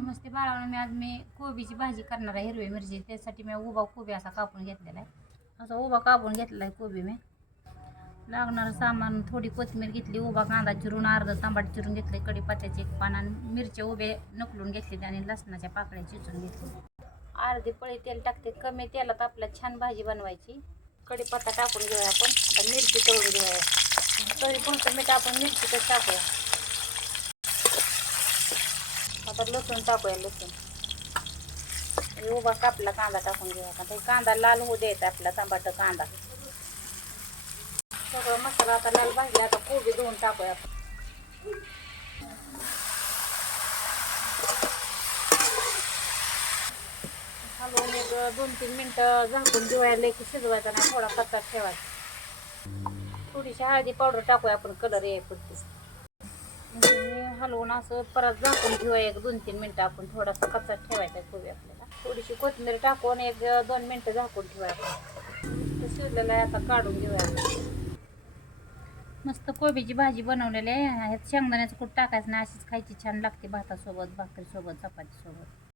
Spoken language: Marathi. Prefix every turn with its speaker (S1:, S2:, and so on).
S1: नमस्ते बाळाला मी आज मी कोबीची भाजी करणार आहे हिरवी मिरची. त्यासाठी मी उभा कोबी असा कापून घेतलेला आहे. असा उभा कापून घेतलेला आहे कोबी मी. लागणारं सामान थोडी कोथिंबीर घेतली उभा कांदा चिरून अर्धं तांबाट चिरून घेतले कढीपत्त्याचे एक पान आणि मिरच्या उभे नकलून घेतले आणि लसणाच्या पाकळ्या चिचून घेतले अर्धी पळी तेल टाकते कमी तेलात आपल्या छान भाजी बनवायची. कढीपत्ता टाकून घेऊया आपण. आता मिरची तळून घेऊया. तरी पण मीठ आपण मिरचीतच टाकूया. तर लसूण टाकूया लसूण. उभा कापला कांदा टाकून घेऊया. आता ते कांदा लाल होऊ द्यायचा आपला तांबाट कांदा. सगळं मसाला आता लाल भाजला आता कोबी धुवून टाकूया. आपण. हलवून एक दोन तीन मिनटं झाकून जेवायला की शिजवायचा नाही थोडा कच्चा ठेवायचा. थोडीशी हळदी पावडर टाकूया आपण कलर येईपुरतीच हलवून असं परत झाकून ठेवा एक दोन तीन मिनटं आपण थोडासा कच्चा ठेवायचा कोबी आपल्याला. थोडीशी कोथिंबीर टाकून एक दोन मिनटं झाकून ठेवायचं आपण. शिजलेलं आहे आता काढून घेऊया मस्त कोबीची भाजी बनवलेली आहे. ह्यात शेंगदाण्याचं कूट टाकायचं नाही. अशीच खायची छान लागते भातासोबत भाकरीसोबत चपातीसोबत.